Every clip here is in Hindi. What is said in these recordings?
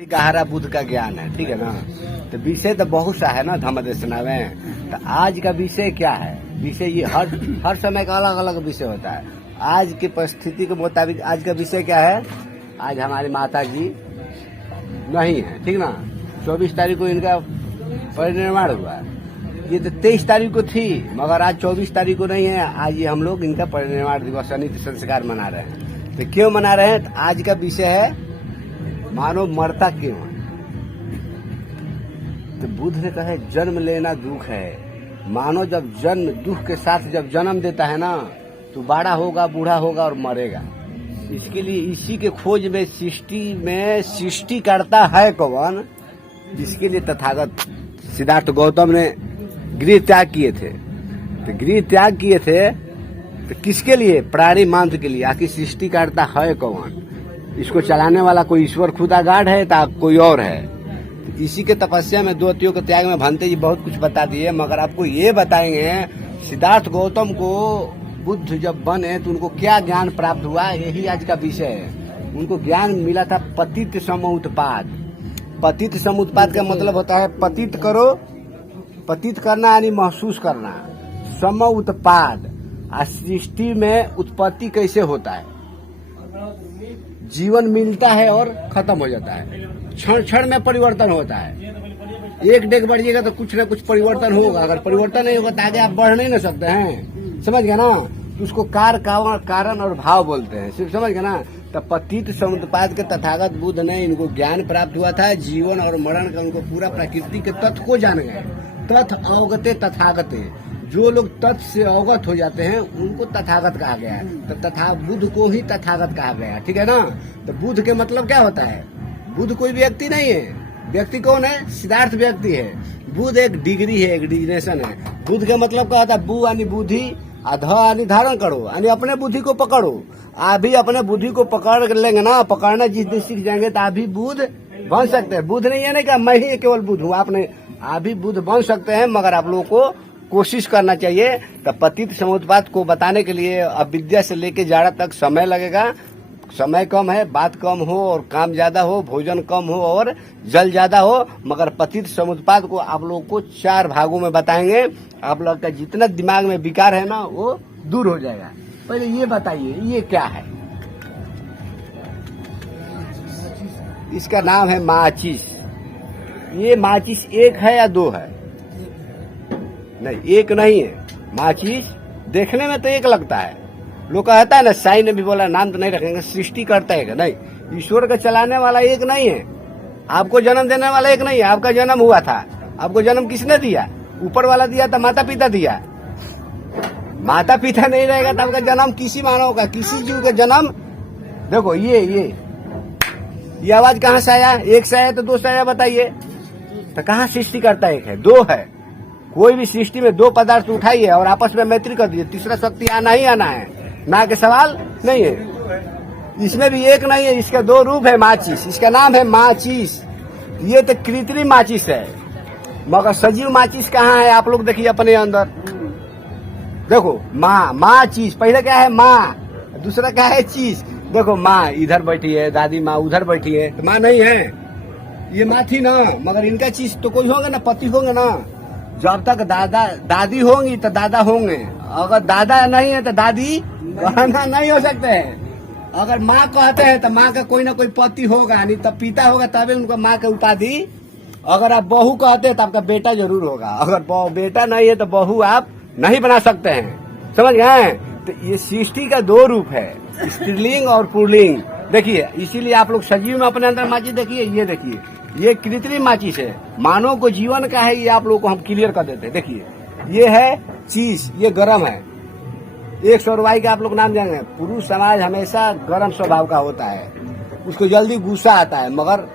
गहरा बुद्ध का ज्ञान है, ठीक है ना। तो विषय तो बहुत सा है ना धम्मदेशना में। तो आज का विषय क्या है? विषय ये हर समय का अलग अलग विषय होता है। आज की परिस्थिति के मुताबिक आज का विषय क्या है? आज हमारी माता जी नहीं है, ठीक ना। 24 तारीख को इनका परिनिर्वाण हुआ। ये तो 23 तारीख को थी, मगर आज 24 तारीख को नहीं है। आज ये हम लोग इनका परिनिर्वाण दिवस अनित्य संस्कार मना रहे हैं। तो क्यों मना रहे हैं? तो आज का विषय है मानव मरता क्यों है। तो बुद्ध ने कहा जन्म लेना दुख है। मानव जब जन्म दुख के साथ जब जन्म देता है ना, तो बड़ा होगा, बूढ़ा होगा और मरेगा। इसके लिए इसी के खोज में सृष्टि करता है कौन, जिसके लिए तथागत सिद्धार्थ गौतम ने गृह त्याग किए थे। तो गृह त्याग किए थे तो किसके लिए? प्राणी मात्र के लिए। आखिर सृष्टि करता है कौन? इसको चलाने वाला कोई ईश्वर खुदा गाड है तो कोई और है। तो इसी के तपस्या में द्वैतियों के त्याग में भंते जी बहुत कुछ बता दिए, मगर आपको ये बताएंगे सिद्धार्थ गौतम को बुद्ध जब बने तो उनको क्या ज्ञान प्राप्त हुआ, यही आज का विषय है। उनको ज्ञान मिला था पतित समुत्पाद। पतित समुत्पाद का मतलब होता है पतित करो, पतित करना यानी महसूस करना। समुत्पाद सृष्टि में उत्पत्ति कैसे होता है। जीवन मिलता है और खत्म हो जाता है, क्षण क्षण में परिवर्तन होता है। एक डेग बढ़िएगा तो कुछ न कुछ परिवर्तन होगा। अगर परिवर्तन नहीं होगा तो आगे आप बढ़ नहीं ना सकते हैं, समझ गए ना। तो उसको कारण और भाव बोलते हैं, सिर्फ समझ गए ना। तो पतित समुत्पाद के तथागत बुद्ध ने इनको ज्ञान प्राप्त हुआ था। जीवन और मरण का उनको पूरा प्रकृति के तत्व को जान गए। तथ अवगते तथागते, जो लोग तथ्य से अवगत हो जाते हैं उनको तथागत कहा गया है। तो तथा बुद्ध को ही तथागत कहा गया है, ठीक है ना। तो बुद्ध के मतलब क्या होता है? बुद्ध कोई व्यक्ति नहीं है। व्यक्ति कौन है? सिद्धार्थ व्यक्ति है। बुद्ध एक डिग्री है, एक डिग्नेशन है। बुद्ध का मतलब क्या होता है? बु यानी बुद्धि, अध यानी धारण करो, यानी अपने बुद्धि को पकड़ो। आप भी अपने बुद्धि को पकड़ लेंगे ना, पकड़ना जिस दिन सीख जाएंगे तो आप भी बुद्ध बन सकते हैं। बुद्ध नहीं है ना, क्या मैं ही केवल बुद्ध हूँ, आप भी बुद्ध बन सकते हैं, मगर आप लोगों को कोशिश करना चाहिए। तो पतित समुत्पाद को बताने के लिए अविद्या से लेके जाड़ा तक समय लगेगा। समय कम है, बात कम हो और काम ज्यादा हो, भोजन कम हो और जल ज्यादा हो, मगर पतित समुत्पाद को आप लोगों को 4 भागों में बताएंगे। आप लोग का जितना दिमाग में विकार है ना वो दूर हो जाएगा। पहले ये बताइए ये क्या है? इसका नाम है माचिस। ये माचिस एक है या 2 है? नहीं, एक नहीं है। माचिस देखने में तो एक लगता है। लोग कहता है ना, साई ने भी बोला नाम तो नहीं रखेंगे, सृष्टि करता है। नहीं, ईश्वर का चलाने वाला एक नहीं है। आपको जन्म देने वाला एक नहीं है। आपका जन्म हुआ था, आपको जन्म किसने दिया? ऊपर वाला दिया था, माता पिता दिया। माता पिता नहीं रहेगा तो आपका जन्म किसी मानव का, किसी जीव का जन्म। देखो ये आवाज कहाँ से आया? एक से आया तो 2 से आया, बताइए। तो कहाँ सृष्टि करता एक है? 2 है। कोई भी सृष्टि में 2 पदार्थ उठाइए और आपस में मैत्री कर दीजिए, तीसरा शक्ति आना ही आना है, ना के सवाल नहीं है। इसमें भी एक नहीं है, इसका 2 रूप है। माचिस, इसका नाम है माचिस। ये तो कृत्रिम माचिस है, मगर सजीव माचिस कहाँ है? आप लोग देखिए अपने अंदर। देखो माँ चीज, पहले क्या है? माँ, दूसरा क्या है? चीज। देखो माँ इधर बैठी है, दादी माँ उधर बैठी है, तो माँ नहीं है। ये माँ थी ना, मगर इनका चीज तो कोई होगा ना, पति होंगे ना। जब तक दादी होंगी तो दादा होंगे, अगर दादा नहीं है तो दादी कहना नहीं हो सकते हैं। अगर माँ कहते हैं तो माँ का कोई ना कोई पति होगा, यानी तब पिता होगा, तभी उनको माँ का उपाधि। अगर आप बहू कहते हैं तो आपका बेटा जरूर होगा। अगर बेटा नहीं है तो बहू आप नहीं बना सकते हैं, समझ गए। तो ये सृष्टि का 2 रूप है, स्त्रीलिंग और पुल्लिंग। देखिए, इसीलिए आप लोग सजीव में अपने अंदर माचिस देखिए, ये देखिए, ये कृत्रिम माचिस है। मानव को जीवन का है, ये आप लोगों को हम क्लियर कर देते हैं। देखिए ये है चीज, ये गर्म है। एक सौरवाई का आप लोग नाम जानेंगे। पुरुष समाज हमेशा गर्म स्वभाव का होता है, उसको जल्दी गुस्सा आता है, मगर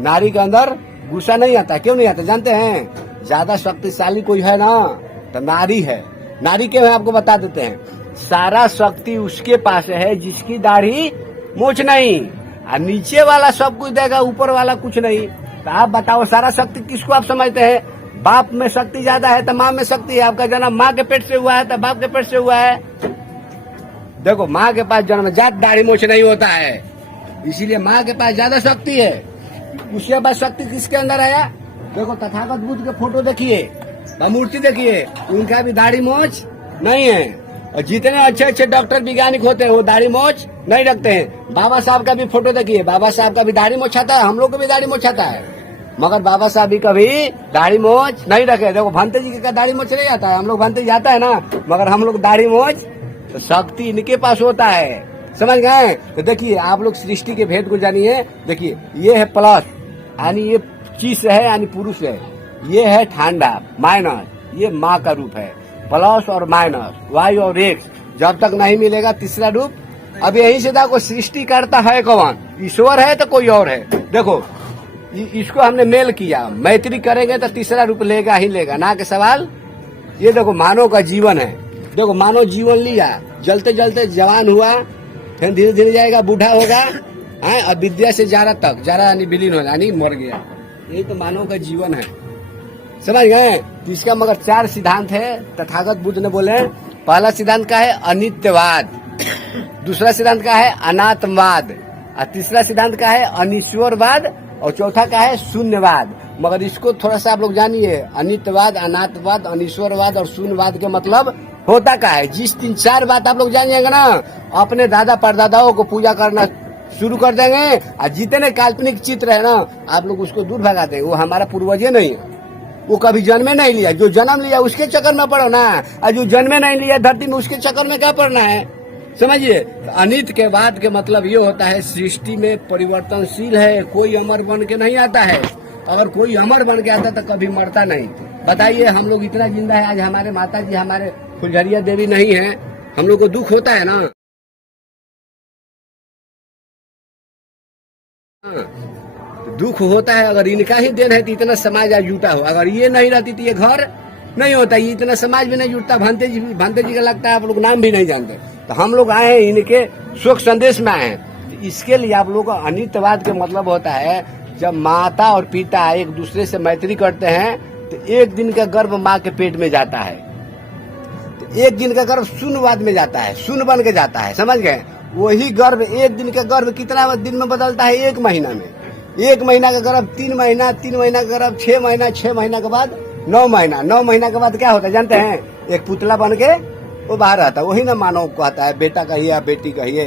नारी के अंदर गुस्सा नहीं आता। क्यों नहीं आता जानते हैं? ज्यादा शक्तिशाली कोई है ना तो नारी है। नारी क्यों है आपको बता देते हैं। सारा शक्ति उसके पास है जिसकी दाढ़ी मूछ नहीं, और नीचे वाला सब कुछ देगा, ऊपर वाला कुछ नहीं। तो आप बताओ सारा शक्ति किसको आप समझते हैं? बाप में शक्ति ज्यादा है तो माँ में शक्ति है। आपका जन्म माँ के पेट से हुआ है तो बाप के पेट से हुआ है। देखो माँ के पास जन्मजात दाढ़ी मूछ नहीं होता है, इसीलिए माँ के पास ज्यादा शक्ति है। उसके बाद शक्ति किसके अंदर आया? देखो तथागत बुद्ध के फोटो देखिए, मूर्ति देखिए, उनका भी दाढ़ी मोछ नहीं है। और जितने अच्छे अच्छे डॉक्टर वैज्ञानिक होते हैं वो दाढ़ी मोछ नहीं रखते हैं। बाबा साहब का भी फोटो देखिए, बाबा साहब का भी दाढ़ी मोछ आता है, हम लोग को भी दाढ़ी मोछ आता है, मगर बाबा साहब भी कभी दाढ़ी मोछ नहीं रखे। देखो भंते जी का दाढ़ी मोछ नहीं आता है, हम लोग भंते जी आता है ना, मगर हम लोग दाढ़ी मोछ, तो शक्ति इनके पास होता है, समझ गए? तो देखिए आप लोग सृष्टि के भेद को जानिए। देखिए ये है प्लस, यानी ये चीज है यानी पुरुष है, ये है ठंडा माइनस, ये माँ का रूप है, प्लस और माइनस, वाई और एक्स, जब तक नहीं मिलेगा तीसरा रूप। अब यही से देखो सृष्टि करता है कौन? ईश्वर है तो कोई और है। देखो इसको हमने मेल किया, मैत्री करेंगे तो तीसरा रूप लेगा ही लेगा, ना के सवाल। ये देखो मानव का जीवन है, देखो मानव जीवन लिया, जलते जलते जवान हुआ, फिर धीरे धीरे जाएगा बूढ़ा होगा, हाँ, अब विद्या से जारा तक, जारा यानी विलीन हो यानी मर गया। यही तो मानव का जीवन है, समझ गए? तो इसका मगर 4 सिद्धांत है तथागत बुद्ध ने बोले। पहला सिद्धांत का है अनित्यवाद, दूसरा सिद्धांत का है अनात्मवाद, और तीसरा सिद्धांत का है अनिश्वरवाद, और चौथा का है शून्यवाद। मगर इसको थोड़ा सा आप लोग जानिए, अनित्यवाद, अनात्मवाद, अनिश्वरवाद और शून्यवाद के मतलब होता क्या है। जिस 3-4 बात आप लोग जानिएगा ना, अपने दादा परदादाओं को पूजा करना शुरू कर देंगे, और जितने काल्पनिक चित्र है ना आप लोग उसको दूर भगा देंगे। वो हमारा पूर्वजे नहीं है, वो कभी जन्मे नहीं लिया, जो जन्म लिया उसके चक्कर में पड़ो ना, और जो जन्मे नहीं लिया धरती में उसके चक्कर में क्या पड़ना है, समझिए? अनित के बाद के मतलब ये होता है सृष्टि में परिवर्तनशील है, कोई अमर बन के नहीं आता है। अगर कोई अमर बन के आता तो कभी मरता नहीं। बताइए हम लोग इतना जिंदा है, आज हमारे माता जी हमारे फुलझरिया देवी नहीं है, हम लोग को दुख होता है ना। दुख होता है, अगर इनका ही देन है तो इतना समाज आज जुटा हो, अगर ये नहीं रहती तो ये घर नहीं होता, ये इतना समाज भी नहीं जुटता। भंते जी का लगता है आप लोग नाम भी नहीं जानते, तो हम लोग आए हैं इनके शोक संदेश में आए हैं। तो इसके लिए आप लोग का अनित्यवाद के मतलब होता है जब माता और पिता एक दूसरे से मैत्री करते हैं तो एक दिन का गर्भ माँ के पेट में जाता है, तो एक दिन का गर्भ शून्यवाद में जाता है, शून्य बन के जाता है, समझ गए? वही गर्भ, एक दिन का गर्भ कितना दिन में बदलता है? 1 महीना में। 1 महीना का गर्भ 3 महीना, 3 महीना का गर्भ 6 महीना, 6 महीना के बाद 9 महीना, 9 महीना के बाद क्या होता है जानते हैं? एक पुतला बन के वो बाहर आता है, वही ना मानव को आता है, बेटा कहिए या बेटी कहिए।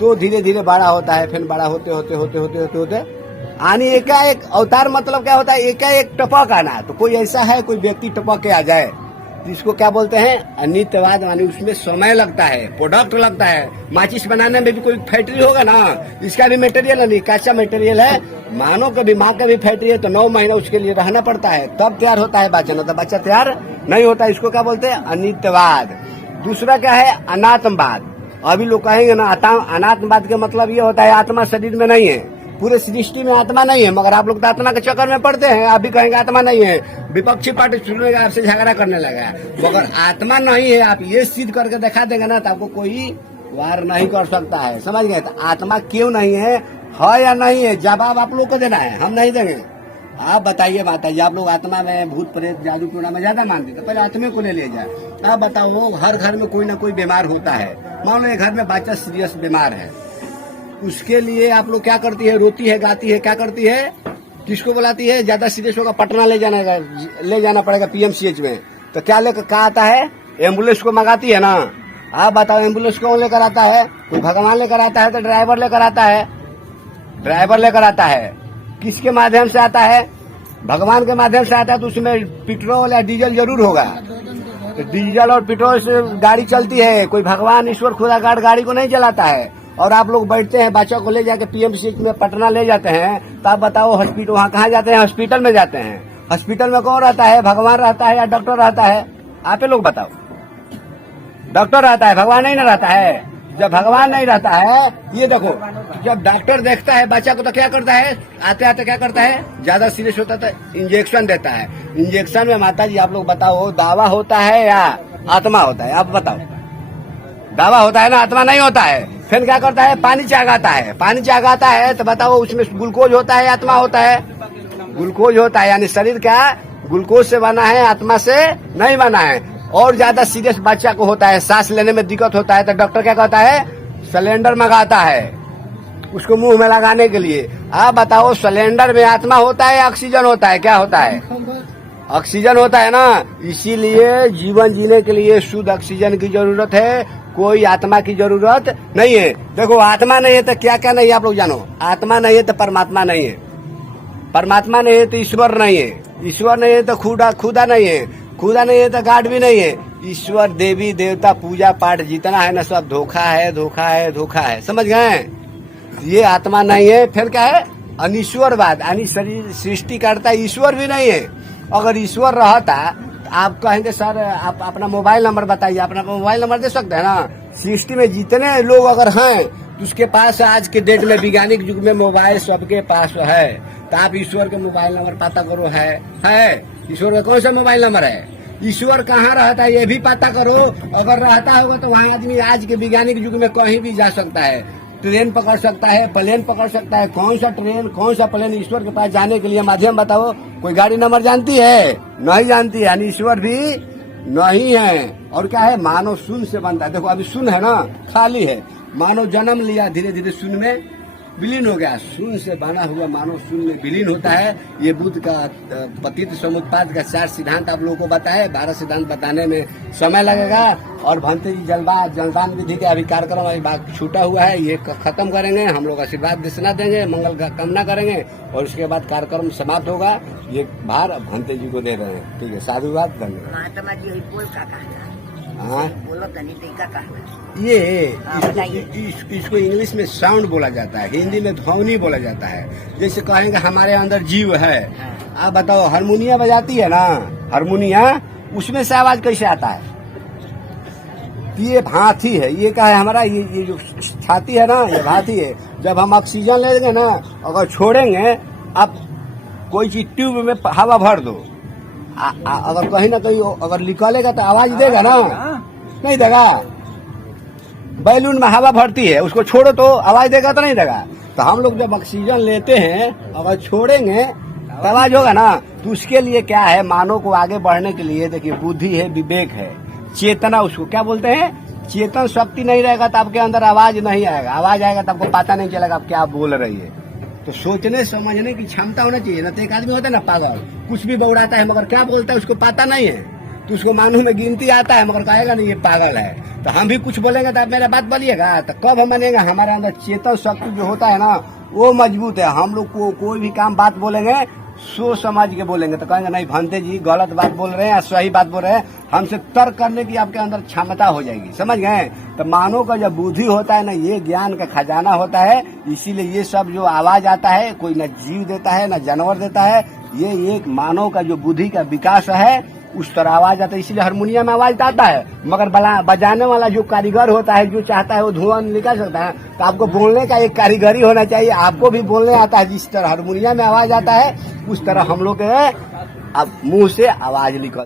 तो धीरे धीरे बड़ा होता है, फिर बड़ा होते होते होते होते होते होते आनी एकाएक अवतार मतलब क्या होता है? एकाएक टपक आना। तो कोई ऐसा है कोई व्यक्ति टपक के आ जाए, जिसको क्या बोलते हैं? अनित्यवाद, मानी उसमें समय लगता है, प्रोडक्ट लगता है। माचिस बनाने में भी कोई फैक्ट्री होगा ना, इसका भी मटेरियल है, नहीं कच्चा मटेरियल है। मानो कभी माँ का भी फैक्ट्री है तो 9 महीना उसके लिए रहना पड़ता है, तब तैयार होता है बच्चा, तो बच्चा तैयार नहीं होता। इसको क्या बोलते हैं? अनित्यवाद। दूसरा क्या है? अनात्मवाद। अभी लोग कहेंगे ना अनात्मवाद का मतलब ये होता है आत्मा शरीर में नहीं है, पूरे सृष्टि में आत्मा नहीं है, मगर आप लोग तो आत्मा के चक्कर में पड़ते हैं। आप भी कहेंगे आत्मा नहीं है, विपक्षी पार्टी सुनेगा आपसे झगड़ा करने लगा, मगर आत्मा नहीं है। आप ये सिद्ध करके दिखा देंगे ना तो आपको कोई वार नहीं कर सकता है, समझ गए? तो आत्मा क्यों नहीं है या नहीं है, जवाब आप लोग को देना है, हम नहीं देंगे। आप बताइए माता जी, आप लोग आत्मा में भूत प्रेत जादू टोना में ज्यादा मानते थे, पहले आत्मे को ले लिया जाए। आप बताओ, वो हर घर में कोई ना कोई बीमार होता है, मान लो एक घर में बच्चा सीरियस बीमार है, उसके लिए आप लोग क्या करती है? रोती है, गाती है, क्या करती है? किसको बुलाती है? ज्यादा सीरियस होगा पटना ले जाना पड़ेगा PMCH में, तो क्या लेकर कहा आता है? एम्बुलेंस को मंगाती है ना। आप बताओ एम्बुलेंस कौन लेकर आता है? कोई भगवान लेकर आता है तो ड्राइवर लेकर आता है, ड्राइवर लेकर आता है। किसके माध्यम से आता है? भगवान के माध्यम से आता है, तो उसमें पेट्रोल या डीजल जरूर होगा। तो डीजल और पेट्रोल से गाड़ी चलती है, कोई भगवान ईश्वर खुदा गाड़ी को नहीं चलाता है। और आप लोग बैठते हैं, बच्चों को ले जाके PMCH में पटना ले जाते हैं, तो आप बताओ हॉस्पिटल वहाँ कहाँ जाते हैं? हॉस्पिटल में जाते हैं। हॉस्पिटल में कौन रहता है? भगवान रहता है या डॉक्टर रहता है? आप लोग बताओ। डॉक्टर रहता है, भगवान नहीं ना रहता है। जब भगवान नहीं रहता है, ये देखो, जब डॉक्टर देखता है बच्चा को तो क्या करता है? आते आते क्या करता है? ज्यादा सीरियस होता है तो इंजेक्शन देता है। इंजेक्शन में माता जी आप लोग बताओ, दावा होता है या आत्मा होता है? आप बताओ। दावा होता है ना, आत्मा नहीं होता है। फिर क्या करता है? पानी चागाता है। पानी चागाता है तो बताओ उसमें ग्लूकोज होता है, आत्मा होता है? ग्लूकोज होता है, यानी शरीर क्या ग्लूकोज से बना है, आत्मा से नहीं बना है। और ज्यादा सीरियस बच्चा को होता है, सांस लेने में दिक्कत होता है, तो डॉक्टर क्या कहता है? सिलेंडर मंगाता है। उसको मुंह में लगाने के लिए। आप बताओ सिलेंडर में आत्मा होता है या ऑक्सीजन होता है, क्या होता है? ऑक्सीजन होता है ना। इसीलिए जीवन जीने के लिए शुद्ध ऑक्सीजन की जरूरत है, कोई आत्मा की जरूरत नहीं है। देखो आत्मा नहीं है तो क्या क्या नहीं है आप लोग जानो। आत्मा नहीं है तो परमात्मा नहीं है, परमात्मा नहीं है तो ईश्वर नहीं है, ईश्वर नहीं है तो खुदा नहीं है, खुदा नहीं है तो गाड भी नहीं है। ईश्वर देवी देवता पूजा पाठ जितना है ना सब धोखा है, धोखा है, धोखा है। समझ गए? ये आत्मा नहीं है। फिर क्या है? अनिश्वरवाद, यानी शरीर सृष्टि करता ईश्वर भी नहीं है। अगर ईश्वर रहता तो आप कहेंगे सर आप अपना मोबाइल नंबर बताइए, अपना मोबाइल नंबर दे सकते हैं ना। सृष्टि में जितने लोग अगर हैं तो उसके पास आज के डेट में वैज्ञानिक युग में मोबाइल सबके पास है। तो आप ईश्वर के मोबाइल नंबर पता करो। है ईश्वर का कौन सा मोबाइल नंबर है? ईश्वर कहाँ रहता है ये भी पता करो। अगर रहता होगा तो वहाँ आदमी आज के वैज्ञानिक युग में कहीं भी जा सकता है, ट्रेन पकड़ सकता है, प्लेन पकड़ सकता है। कौन सा ट्रेन कौन सा प्लेन? ईश्वर के पास जाने के लिए माध्यम बताओ। कोई गाड़ी नंबर जानती है? नहीं जानती है, यानी ईश्वर भी नहीं है। और क्या है? मानव शून्य से बनता है। देखो अभी शून्य है ना, खाली है। मानव जन्म लिया, धीरे धीरे शून्य में विलीन हो गया। शून्य से बना हुआ मानव शून्य में विलीन होता है। ये बुद्ध का पतित समुत्पाद का 4 सिद्धांत आप लोगों को बताए। 12 सिद्धांत बताने में समय लगेगा। और भंते जी जलदान विधि के अभी कार्यक्रम अभी बात छूटा हुआ है, ये खत्म करेंगे। हम लोग आशीर्वाद दक्षिणा देंगे, मंगल का कामना करेंगे और उसके बाद कार्यक्रम समाप्त होगा। ये भार भंते जी को दे रहे हैं। ठीक है, साधुवाद, धन्यवाद। महात्मा जी बोल का कहना हाँ, बोलो तनी का कहना ये बताइए। इसको इंग्लिश में साउंड बोला जाता है, हिंदी में ध्वनि बोला जाता है। जैसे कहेंगे हमारे अंदर जीव है। आप बताओ हारमोनिया बजाती है ना, हारमोनिया, उसमें से आवाज कैसे आता है? ये भांति है। ये क्या है हमारा? ये जो छाती है ना, ये भांति है। जब हम ऑक्सीजन लेंगे ना, अगर छोड़ेंगे, आप कोई चीज ट्यूब में हवा भर दो, अगर कहीं ना कहीं अगर निकलेगा तो आवाज देगा ना, नहीं देगा। बैलून में हवा भरती है, उसको छोड़ो तो आवाज देगा तो नहीं देगा। तो हम लोग जब ऑक्सीजन लेते हैं, अगर छोड़ेंगे तो आवाज होगा ना। तो उसके लिए क्या है? मानव को आगे बढ़ने के लिए देखिए बुद्धि है, विवेक है, चेतना, उसको क्या बोलते हैं? चेतन शक्ति नहीं रहेगा तो आपके अंदर आवाज नहीं आएगा। आवाज आएगा तो आपको पता नहीं चलेगा आप क्या बोल रही है। तो सोचने समझने की क्षमता होना चाहिए ना। तो एक आदमी होता है ना पागल, कुछ भी बौड़ाता है मगर क्या बोलता है उसको पता नहीं है। तो उसको मानू में गिनती आता है मगर कहेगा नहीं ये पागल है। तो हम भी कुछ बोलेंगे तो आप मेरा बात बोलिएगा, तो कब हम मानेंगे? हमारे अंदर चेतन शक्ति जो होता है ना वो मजबूत है। हम लोग को कोई भी काम बात बोलेंगे सोच समझ के बोलेंगे, तो कहेंगे नहीं भंते जी गलत बात बोल रहे हैं या सही बात बोल रहे हैं। हमसे तर्क करने की आपके अंदर क्षमता हो जाएगी। समझ गए? तो मानव का जब बुद्धि होता है ना, ये ज्ञान का खजाना होता है। इसीलिए ये सब जो आवाज आता है, कोई न जीव देता है न जानवर देता है, ये एक मानव का जो बुद्धि का विकास है उस तरह आवाज आता है। इसीलिए हारमोनियम में आवाज आता है, मगर बजाने वाला जो कारीगर होता है, जो चाहता है वो धुआं निकाल सकता है। तो आपको बोलने का एक कारीगरी होना चाहिए। आपको भी बोलने आता है, जिस तरह हारमोनियम में आवाज आता है उस तरह हम लोग के मुंह से आवाज निकल